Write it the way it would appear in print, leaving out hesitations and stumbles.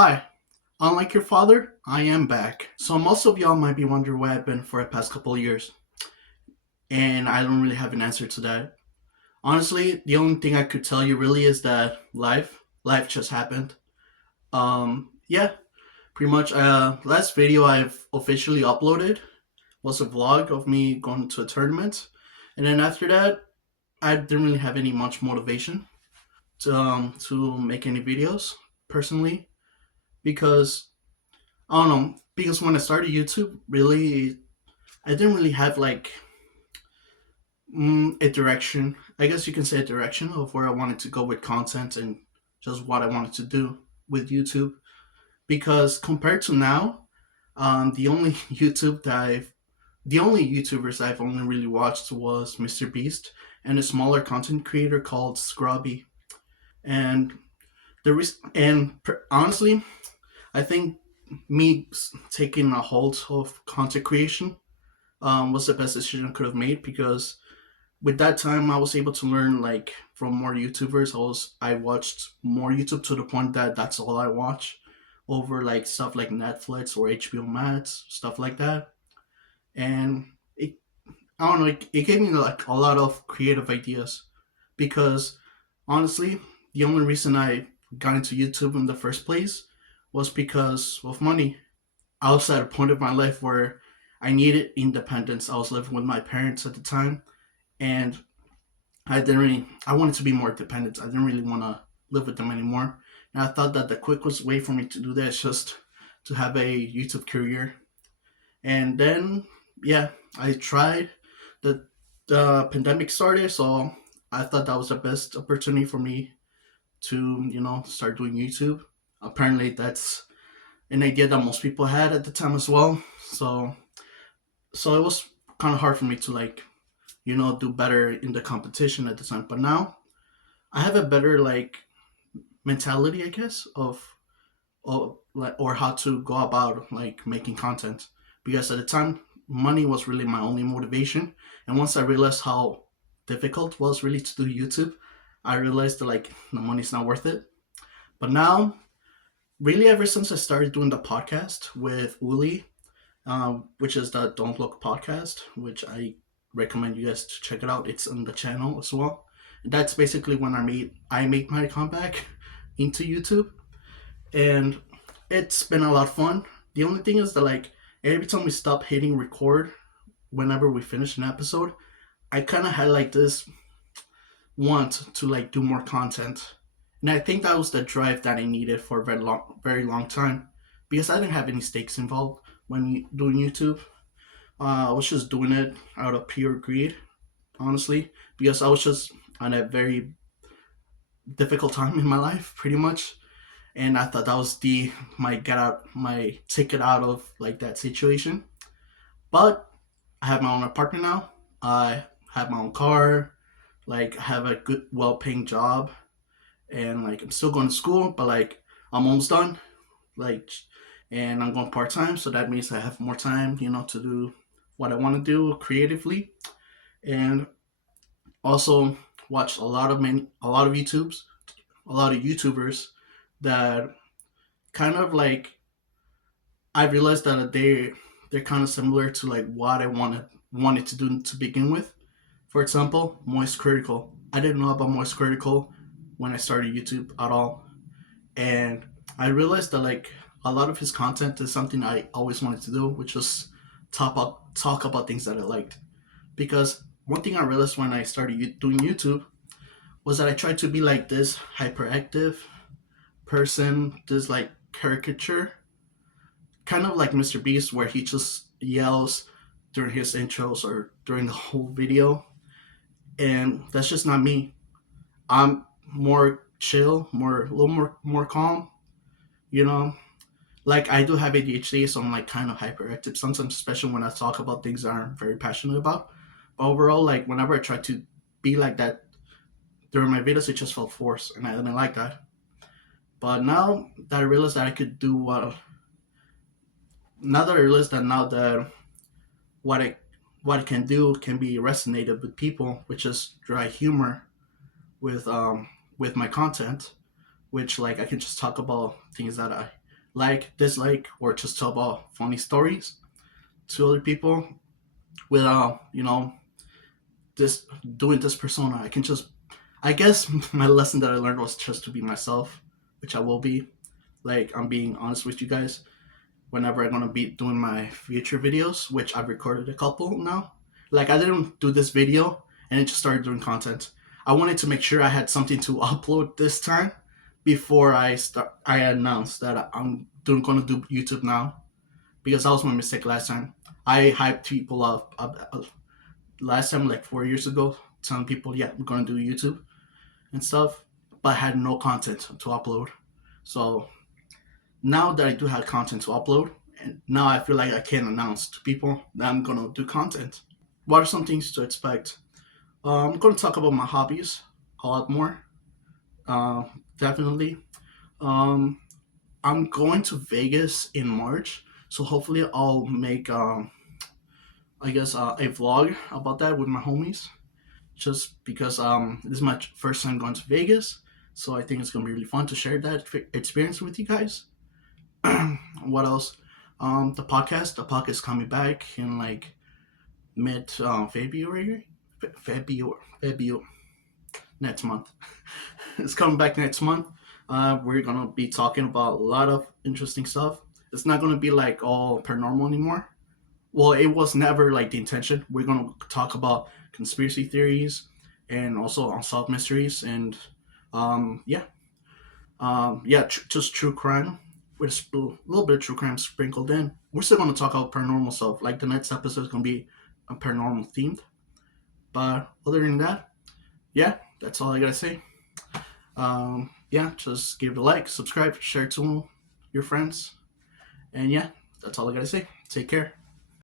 Hi, unlike your father, I am back. So most of y'all might be wondering where I've been for the past couple of years, and I don't really have an answer to that. Honestly, the only thing I could tell you really is that life just happened. Yeah, pretty much. Last video I've officially uploaded was a vlog of me going to a tournament, and then after that, I didn't really have any much motivation to make any videos personally because I don't know, because when I started YouTube, really, I didn't really have like a direction. I guess you can say a direction of where I wanted to go with content and just what I wanted to do with YouTube. Because compared to now, the only the only YouTubers I've only really watched was Mr. Beast and a smaller content creator called Scrubby. And honestly, I think me taking a hold of content creation was the best decision I could have made because with that time I was able to learn like from more YouTubers. I watched more YouTube to the point that that's all I watch over like stuff like Netflix or HBO Max, stuff like that. And I don't know, it gave me like a lot of creative ideas because honestly, the only reason I got into YouTube in the first place was because of money. I was at a point of my life where I needed independence. I was living with my parents at the time, and I wanted to be more dependent. I didn't really want to live with them anymore. And I thought that the quickest way for me to do that is just to have a YouTube career. And then, yeah, I tried. The pandemic started, so I thought that was the best opportunity for me to, start doing YouTube. Apparently, that's an idea that most people had at the time as well. So it was kind of hard for me to like, do better in the competition at the time. But now I have a better like mentality, I guess, or how to go about like making content. Because at the time, money was really my only motivation, and once I realized how difficult it was really to do YouTube, I realized that like the money's not worth it. But now, really, ever since I started doing the podcast with Uli, which is the Don't Look podcast, which I recommend you guys to check it out. It's on the channel as well. That's basically when I made my comeback into YouTube, and it's been a lot of fun. The only thing is that like every time we stop hitting record, whenever we finish an episode, I kind of had like this want to like do more content, and I think that was the drive that I needed for a very long time, because I didn't have any stakes involved when doing YouTube. I was just doing it out of pure greed, honestly, because I was just on a very difficult time in my life, pretty much, and I thought that was the my ticket out of like that situation. But I have my own apartment now. I have my own car. Like I have a good, well-paying job, and like I'm still going to school, but like I'm almost done. Like, and I'm going part time, so that means I have more time, to do what I want to do creatively, and also watch a lot of a lot of YouTubers that kind of like I realized that they're kind of similar to like what I wanted to do to begin with. For example, Moist Critical. I didn't know about Moist Critical when I started YouTube at all, and I realized that like a lot of his content is something I always wanted to do, which was talk about things that I liked. Because one thing I realized when I started doing YouTube was that I tried to be like this hyperactive person, this like caricature, kind of like Mr. Beast, where he just yells during his intros or during the whole video, and that's just not me. I'm more chill, a little more calm, you know. Like I do have ADHD, so I'm like kind of hyperactive sometimes, especially when I talk about things that I'm very passionate about. But overall, like whenever I try to be like that during my videos, it just felt forced, and I didn't like that. But now that I realized that I could do what, now that I realized that now that what I what I can do can be resonated with people, which is dry humor with my content, which like I can just talk about things that like, dislike, or just tell about funny stories to other people without, this doing this persona. I can just, I guess my lesson that I learned was just to be myself, which I will be. Like, I'm being honest with you guys. Whenever I'm gonna be doing my future videos, which I've recorded a couple now. Like, I didn't do this video and it just started doing content. I wanted to make sure I had something to upload this time before I announced that gonna do YouTube now, because that was my mistake last time. I hyped people up last time, like 4 years ago, telling people, yeah, I'm gonna do YouTube and stuff, but I had no content to upload. So now that I do have content to upload, and now I feel like I can announce to people that I'm gonna do content. What are some things to expect? I'm gonna talk about my hobbies a lot more. Uh, Definitely. Um, I'm going to Vegas in March, so hopefully I'll make, I guess, a vlog about that with my homies. Just because this is my first time going to Vegas, so I think it's gonna be really fun to share that experience with you guys. What else? The podcast coming back in like mid February, February next month. It's coming back next month. We're gonna be talking about a lot of interesting stuff. It's not gonna be like all paranormal anymore. Well, it was never like the intention. We're gonna talk about conspiracy theories and also unsolved mysteries and yeah, yeah, just true crime with a little bit of true crime sprinkled in. We're still gonna talk about paranormal stuff. Like the next episode is gonna be a paranormal themed. But other than that, yeah, that's all I gotta say. Yeah, just give it a like, subscribe, share it to your friends, and yeah, that's all I gotta say. Take care.